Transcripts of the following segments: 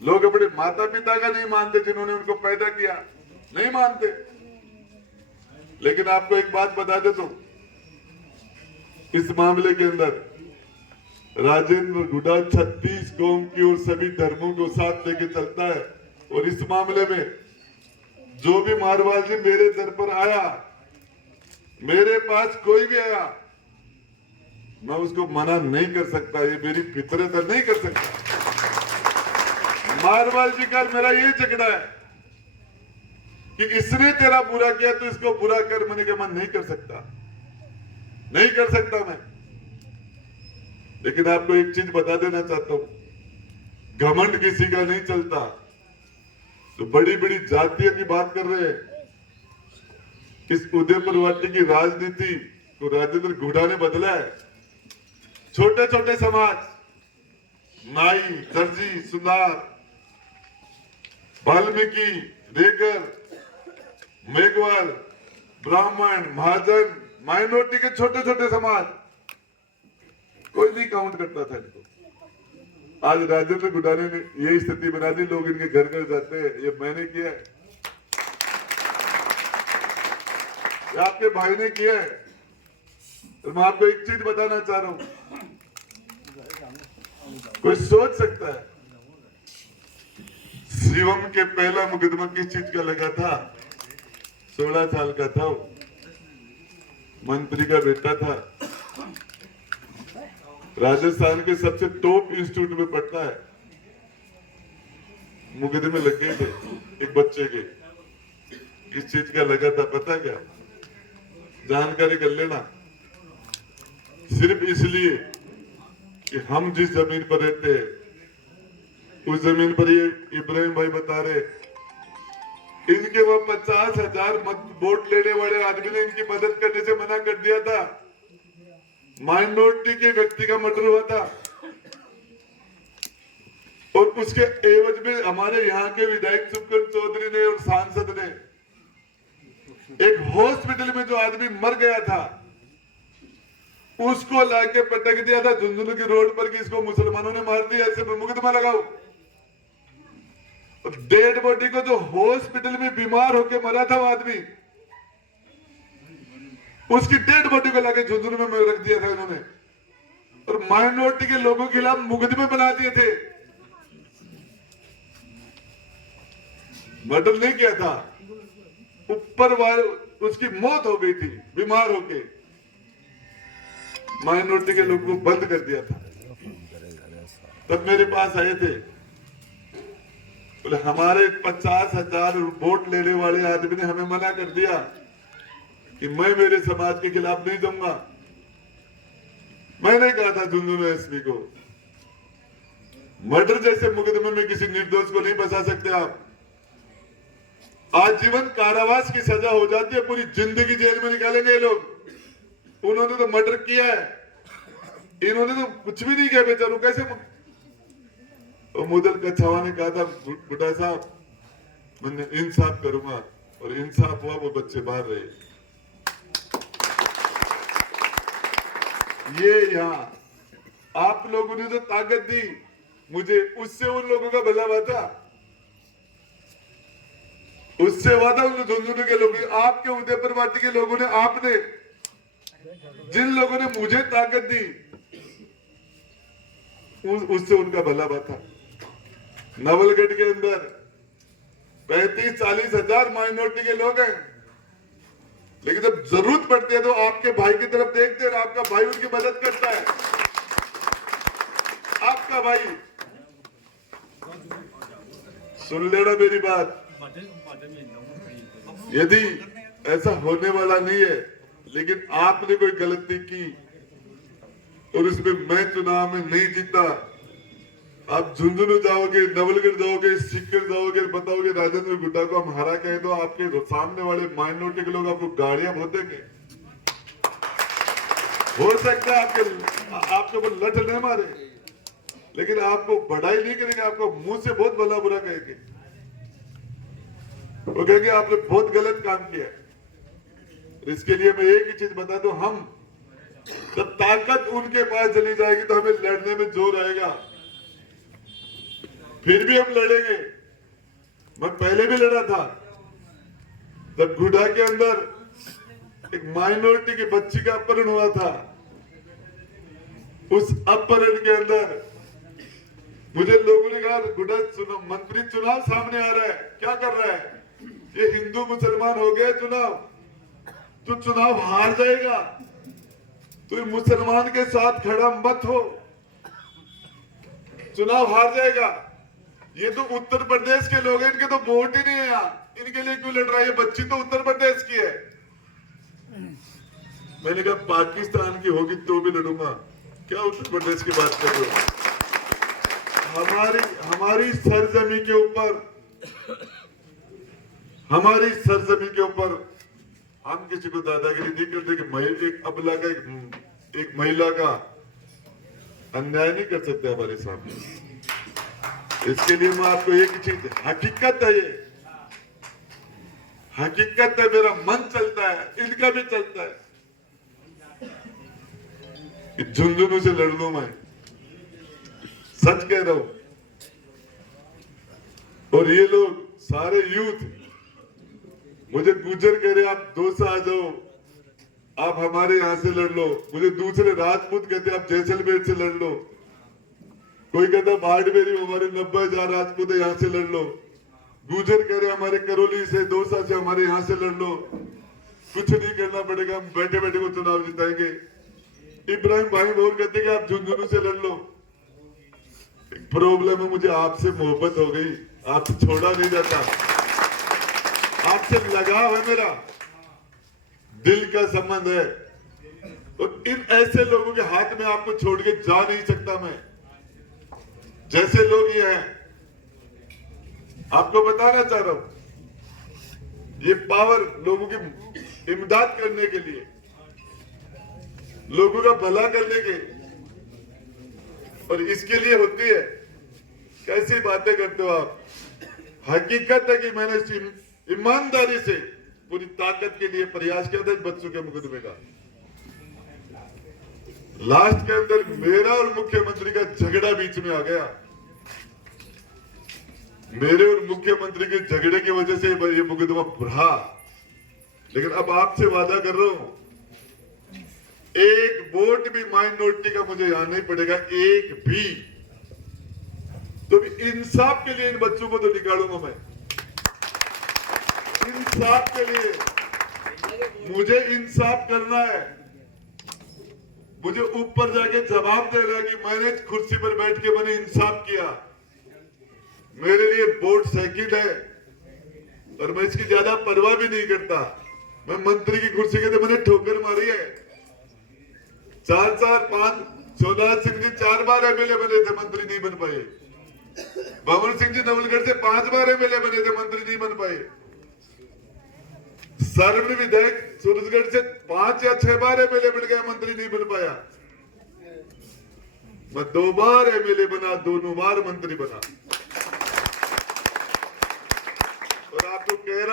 लोग अपने माता पिता का नहीं मानते जिन्होंने उनको पैदा किया, नहीं मानते। लेकिन आपको एक बात बता दे तो इस मामले के अंदर राजेंद्र गुडा 36 कौम की और सभी धर्मों को साथ लेके चलता है। और इस मामले में जो भी मारवाल जी मेरे दर पर आया, मेरे पास कोई भी आया, मैं उसको मना नहीं कर सकता। ये मेरी फितरत है, नहीं कर सकता। मारवाल जी का मेरा ये झगड़ा है कि इसने तेरा बुरा किया तो इसको बुरा कर, मैंने कहा मैं नहीं कर सकता, नहीं कर सकता मैं। लेकिन आपको एक चीज बता देना चाहता हूं, घमंड किसी का नहीं चलता। तो बड़ी बड़ी जातियों की बात कर रहे हैं, इस उदयपुर वाटी की राजनीति को राजेंद्र गुडा ने बदला है। छोटे छोटे समाज, नाई, दर्जी, सुनार, वाल्मीकि, रेगर, मेघवाल, ब्राह्मण, महाजन, माइनॉरिटी के छोटे छोटे समाज, कोई नहीं काउंट करता था इनको। आज राजेंद्र गुडा ने यही स्थिति बना दी, लोग इनके घर घर जाते हैं। ये मैंने किया है, ये आपके भाई ने किया है। तो मैं आपको एक चीज बताना चाह रहा हूं, कोई सोच सकता है शिवम के पहला मुकदमा किस चीज का लगा था? 16 साल का था, मंत्री का बेटा था, राजस्थान के सबसे टॉप इंस्टीट्यूट में पढ़ता है। मुकदमे लग गए थे एक बच्चे के, किस चीज का लगा था पता क्या? जानकारी कर लेना। सिर्फ इसलिए कि हम जिस जमीन पर रहते हैं उस जमीन पर ये इब्राहिम भाई बता रहे, इनके वो 50,000 वोट लेने वाले आदमी ने इनकी मदद करने से मना कर दिया था। माइनॉरिटी के व्यक्ति का मर्डर हुआ था और उसके एवज में हमारे यहाँ के विधायक सुखकर चौधरी ने और सांसद ने एक हॉस्पिटल में जो आदमी मर गया था उसको लाके पटक दिया था झुंझुनू की रोड पर कि इसको मुसलमानों ने मार दिया, ऐसे मुकदमा लगाओ। डेड बॉडी को जो हॉस्पिटल में बीमार होकर मरा था वो आदमी, उसकी डेड बॉडी को लाके झुंझुनू में रख दिया था इन्होंने और माइनॉरिटी के लोगों के खिलाफ मुकदमे बना दिए थे। मर्डर नहीं किया था, ऊपर उसकी मौत हो गई थी बीमार होके, माइनॉरिटी के लोगों को बंद कर दिया था। तब मेरे पास आए थे, बोले हमारे 50,000 वोट लेने वाले आदमी ने हमें मना कर दिया कि मैं मेरे समाज के खिलाफ नहीं जाऊंगा। मैंने कहा था झुंझुनू एसपी को, मर्डर जैसे मुकदमे में किसी निर्दोष को नहीं फंसा सकते आप। आजीवन कारावास की सजा हो जाती है, पूरी जिंदगी जेल में निकालेंगे ये लोग। उन्होंने तो मर्डर किया है, इन्होंने तो कुछ भी नहीं किया बेचारों। कैसे? मुदल कछावा ने कहा था गुड्डा साहब मैं इंसाफ करूंगा और इंसाफ हुआ, वो बच्चे बाहर रहे। ये यहाँ आप लोगों ने जो ताकत दी मुझे, उससे उन लोगों का भला हुआ था, उससे वादा उन झुंझुनू के लोगों, आपके उदयपुर वाटी के लोगों ने, आपने जिन लोगों ने मुझे ताकत दी उससे उनका भला हुआ था। नवलगढ़ के अंदर 35-40 हजार माइनॉरिटी के लोग हैं, लेकिन जब जरूरत पड़ती है तो आपके भाई की तरफ देखते हैं, आपका भाई उनकी मदद करता है। आपका भाई, सुन लेना मेरी बात, यदि ऐसा होने वाला नहीं है, लेकिन आपने कोई गलती की और उसमें मैं चुनाव में नहीं जीता, आप झुंझुनू जाओगे, नवलगढ़ जाओगे, सीकर जाओगे, बताओगे राजेंद्र गुड्डा को हम हरा कहे तो आपके सामने वाले माइनॉरिटी के लोग आपको गाड़ियां भर देंगे। हो सकता है आपके ऊपर लठ नहीं मारे, लेकिन आपको बढ़ाई नहीं करेंगे, आपको मुंह से बहुत भला बुरा कहेंगे। वो कहेंगे आपने बहुत गलत काम किया। इसके लिए मैं एक ही चीज बता दूं, हम जब ताकत उनके पास चली जाएगी तो हमें लड़ने में जोर आएगा। फिर भी हम लड़ेंगे। मैं पहले भी लड़ा था, जब गुडा के अंदर एक माइनॉरिटी की बच्ची का अपहरण हुआ था। उस अपहरण के अंदर मुझे लोगों ने कहा, गुडा मंत्री चुनाव सामने आ रहा है, क्या कर रहा है, ये हिंदू मुसलमान हो गया चुनाव, तो चुनाव हार जाएगा, तो मुसलमान के साथ खड़ा मत हो, चुनाव हार जाएगा। ये तो उत्तर प्रदेश के लोग हैं, इनके तो वोट ही नहीं है यहाँ, इनके लिए क्यों लड़ रहा है, ये बच्ची तो उत्तर प्रदेश की है। मैंने कहा पाकिस्तान की होगी तो भी लड़ूंगा, क्या उत्तर प्रदेश की बात कर रहे हो। हमारी सरजमी के ऊपर, हमारी सरजमी के ऊपर हम किसी को दादागिरी नहीं करते कि एक अबला का एक महिला का अन्याय नहीं कर सकते हमारे सामने। इसके लिए मैं आपको एक चीज, हकीकत है, ये हकीकत है, मेरा मन चलता है, इनका भी चलता है। झुंझुनू से लड़ लूं मैं, सच कह रहा हूं। और ये लोग सारे यूथ मुझे गुजर कह रहे, आप दौसा आ जाओ, आप हमारे यहां से लड़ लो। मुझे दूसरे राजपूत कहते आप जैसलमेर से लड़ लो, कोई कहता बाड़मेरी हमारे 90,000 राजपूत है, यहां से लड़ लो। गुजर कह रहे हमारे करौली से, दौसा से, हमारे यहां से लड़ लो, कुछ नहीं करना पड़ेगा, हम बैठे बैठे को चुनाव जिताएंगे। इब्राहिम भाई बोल कहते कि आप झुंझुनू से लड़ लो। प्रॉब्लम है, मुझे आपसे मोहब्बत हो गई, आपसे छोड़ा नहीं जाता, आपसे लगाव है, मेरा दिल का संबंध है। और इन ऐसे लोगों के हाथ में आपको छोड़ के जा नहीं सकता मैं, जैसे लोग ये हैं। आपको बताना चाह रहा हूं, ये पावर लोगों की इमदाद करने के लिए, लोगों का भला करने के, और इसके लिए होती है। कैसी बातें करते हो आप। हकीकत है कि मैंने ईमानदारी से पूरी ताकत के लिए प्रयास किया था इस बच्चों के मुकदमे का। लास्ट के अंदर मेरा और मुख्यमंत्री का झगड़ा बीच में आ गया। मेरे और मुख्यमंत्री के झगड़े की वजह से ये मुकदमा बढ़ा। लेकिन अब आपसे वादा कर रहा हूं, एक वोट भी माइनॉरिटी का मुझे यहां नहीं पड़ेगा, एक भी। तो इंसाफ के लिए इन बच्चों को तो निकालूंगा मैं, इंसाफ के लिए मुझे इंसाफ करना है। मुझे ऊपर जाके जवाब देना कि मैंने कुर्सी पर बैठ के मैंने इंसाफ किया। मेरे लिए वोट सेकंड है और मैं इसकी ज्यादा परवाह भी नहीं करता। मैं मंत्री की कुर्सी के लिए मैंने ठोकर मारी है। 4 5 शिवराज सिंह जी 4 बार एमएलए बने थे, मंत्री नहीं बन पाए। भवन सिंह जी नवलगढ़ से 5 बार एमएलए बने थे, मंत्री नहीं बन पाए। सर्व विधायक सूरजगढ़ से 5 या 6 बार एमएलए बन गया, मंत्री नहीं बन पाया। मैं 2 बार एमएलए बना, दोनों बार मंत्री बना। और आपको कह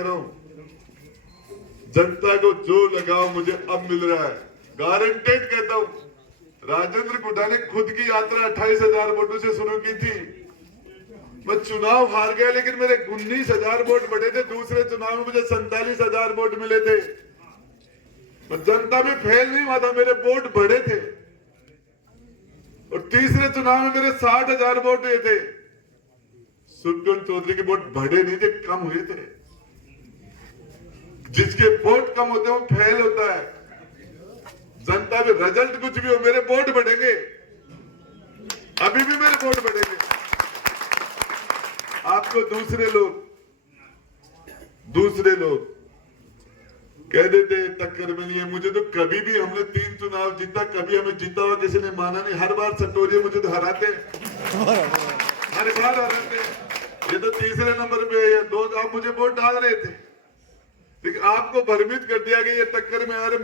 रहा हूं, जनता को जो लगाव मुझे अब मिल रहा है, गारंटेड कहता हूं। राजेंद्र गुड्डा ने खुद की यात्रा 28,000 वोटों से शुरू की थी। मैं चुनाव हार गया, लेकिन मेरे 19,000 वोट बढ़े थे। दूसरे चुनाव में मुझे 47,000 वोट मिले थे। मैं जनता में फेल नहीं हुआ था, मेरे वोट बढ़े थे। और तीसरे चुनाव में मेरे 60,000 वोट हुए थे। सुखविंदर चौधरी के वोट बढ़े नहीं थे, कम हुए थे। जिसके वोट कम होते हैं वो फेल होता है। जनता में रिजल्ट कुछ भी हो, मेरे वोट बढ़ेंगे, अभी भी मेरे वोट बढ़ेंगे। आपको दूसरे लोग कह देते टक्कर में नहीं है। मुझे तो कभी भी, हमने 3 चुनाव जीता, कभी हमें जीता हुआ किसी ने माना नहीं। हर बार सटोरिये मुझे तो हराते, हर बार हराते। ये तो तीसरे नंबर पे है। 2 आप मुझे वोट डाल रहे थे, लेकिन आपको भ्रमित कर दिया कि ये टक्कर में आ रहे।